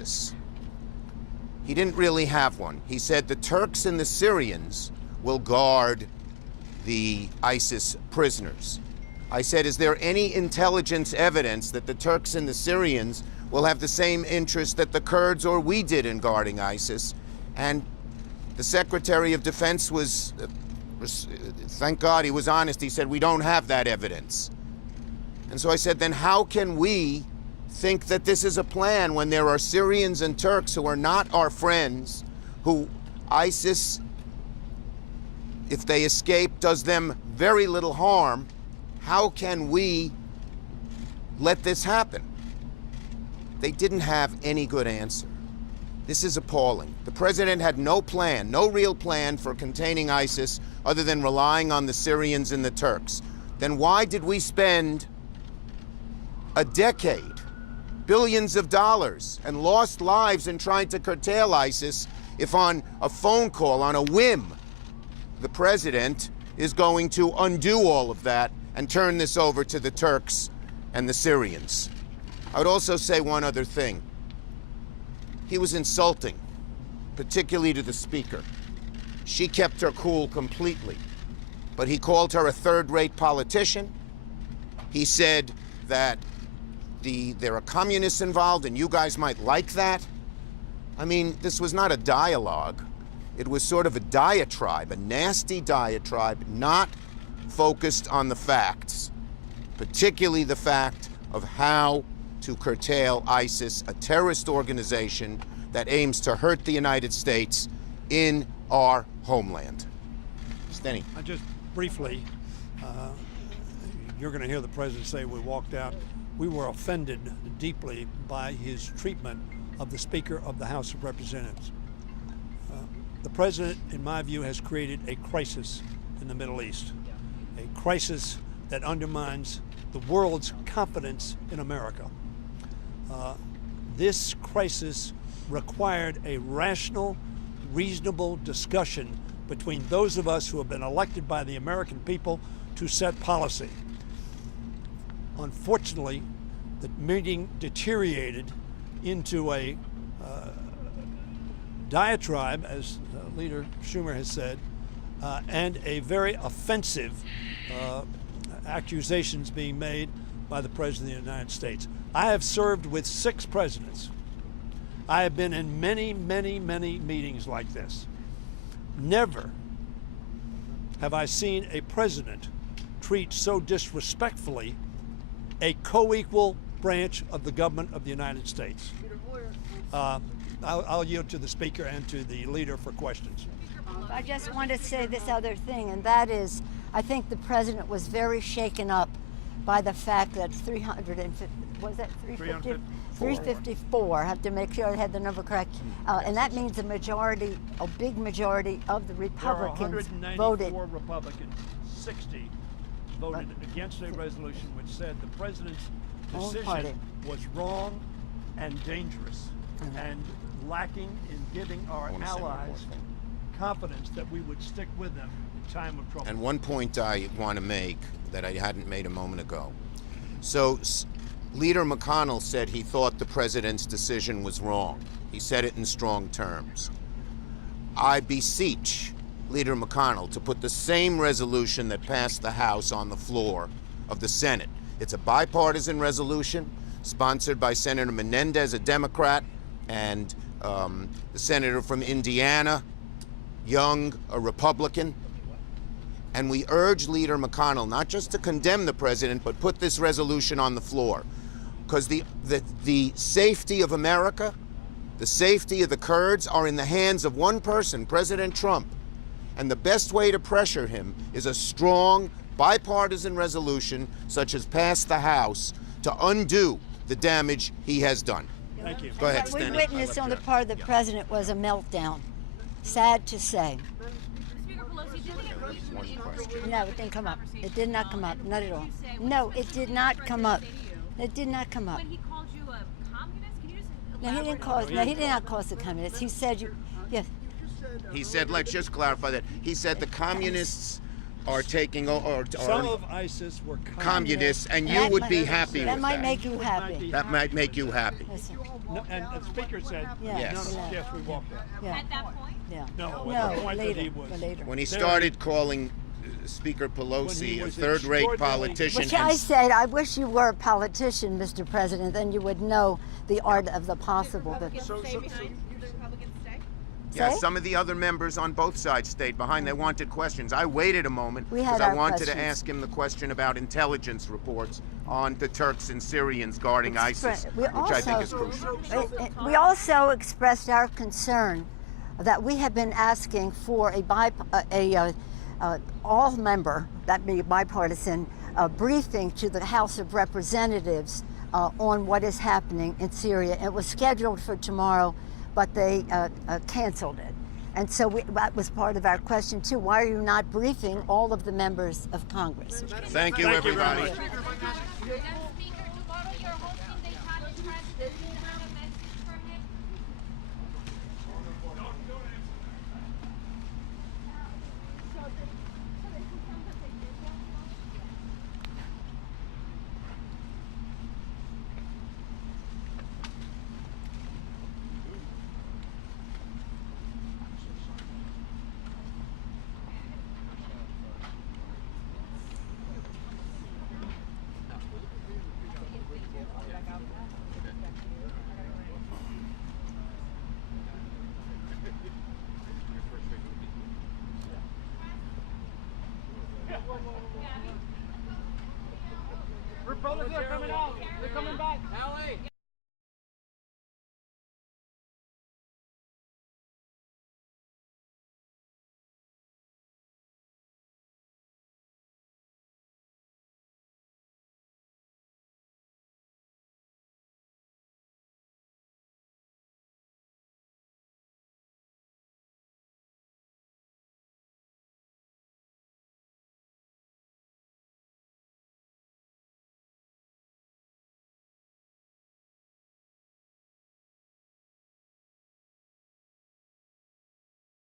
ISIS. He didn't really have one. He said the Turks and the Syrians will guard the ISIS prisoners. I said, is there any intelligence evidence that the Turks and the Syrians will have the same interest that the Kurds or we did in guarding ISIS? And the Secretary of Defense was, thank God he was honest, he said, we don't have that evidence. And so I said, then how can we think that this is a plan when there are Syrians and Turks who are not our friends, who ISIS, if they escape, does them very little harm? How can we let this happen? They didn't have any good answer. This is appalling. The president had no plan, no real plan for containing ISIS other than relying on the Syrians and the Turks. Then why did we spend a decade, billions of dollars, and lost lives in trying to curtail ISIS if on a phone call, on a whim, the president is going to undo all of that and turn this over to the Turks and the Syrians? I would also say one other thing. He was insulting, particularly to the speaker. She kept her cool completely, but he called her a third-rate politician. He said that there are communists involved and you guys might like that. I mean, this was not a dialogue. It was sort of a diatribe, a nasty diatribe, not focused on the facts, particularly the fact of how to curtail ISIS, a terrorist organization that aims to hurt the United States in our homeland. Steny. Just briefly, you're going to hear the president say we walked out. We were offended deeply by his treatment of the Speaker of the House of Representatives. The president, in my view, has created a crisis in the Middle East, a crisis that undermines the world's confidence in America. This crisis required a rational, reasonable discussion between those of us who have been elected by the American people to set policy. Unfortunately, the meeting deteriorated into a diatribe, as Leader Schumer has said, and a very offensive accusations being made by the President of the United States. I have served with 6 presidents. I have been in many, many, many meetings like this. Never have I seen a president treat so disrespectfully a co-equal branch of the government of the United States. I'll yield to the Speaker and to the leader for questions. I just want to say this other thing, and that is, I think the president was very shaken up by the fact that 354, I have to make sure I had the number correct, and that means a majority, a big majority of the Republicans voted. 194 Republicans, 60 voted against a resolution which said the president's decision was wrong and dangerous and lacking in giving our allies confidence that we would stick with them in time of trouble. And one point I want to make that I hadn't made a moment ago. So Leader McConnell said he thought the president's decision was wrong. He said it in strong terms. I beseech Leader McConnell to put the same resolution that passed the House on the floor of the Senate. It's a bipartisan resolution sponsored by Senator Menendez, a Democrat, and the senator from Indiana, Young, a Republican. And we urge Leader McConnell not just to condemn the president, but put this resolution on the floor. Because the safety of America, the safety of the Kurds are in the hands of one person, President Trump. And the best way to pressure him is a strong, bipartisan resolution, such as passed the House, to undo the damage he has done. Thank you. Go ahead, What we Steny. witnessed on the part of the president was a meltdown. Sad to say. Speaker Pelosi, did they agree to an in-person No, it didn't come up. It did not come up. Not at all. No, it did not come up. It did not come up. When he called you a communist, can you just No, he didn't call us. No, he did not call us a communist. He said you. Yes. He said, let's just clarify that. He said the communists are taking, or Some of ISIS were communists, and you That would might- be happy with That might that. make you happy. That might make you happy. Listen. No, and the speaker said, Yes. no, Yeah. yes, we walked out. Yeah. At that point? Yeah. No, at the point that later. he was. Later. When he Very- started calling Speaker When Pelosi he a was third-rate extraordinarily- politician, Which and I said, I wish you were a politician, Mr. President, then you would know the art of the possible. But Republicans stay behind? The Republicans stay? yeah, Say? some of the other members on both sides stayed behind. They wanted questions. I waited a moment We had because I our wanted to questions. ask him the question about intelligence reports on the Turks and Syrians guarding ISIS, we which I think is also- crucial. We also expressed our concern that we have been asking for all member, that being bipartisan, briefing to the House of Representatives on what is happening in Syria. It was scheduled for tomorrow, but they canceled it. And so that was part of our question too. Why are you not briefing all of the members of Congress? Thank you, Thank you very everybody. much. Madam Speaker, tomorrow you're hosting the Italian president. Do you have a message for him? Republicans are coming out. They're coming back.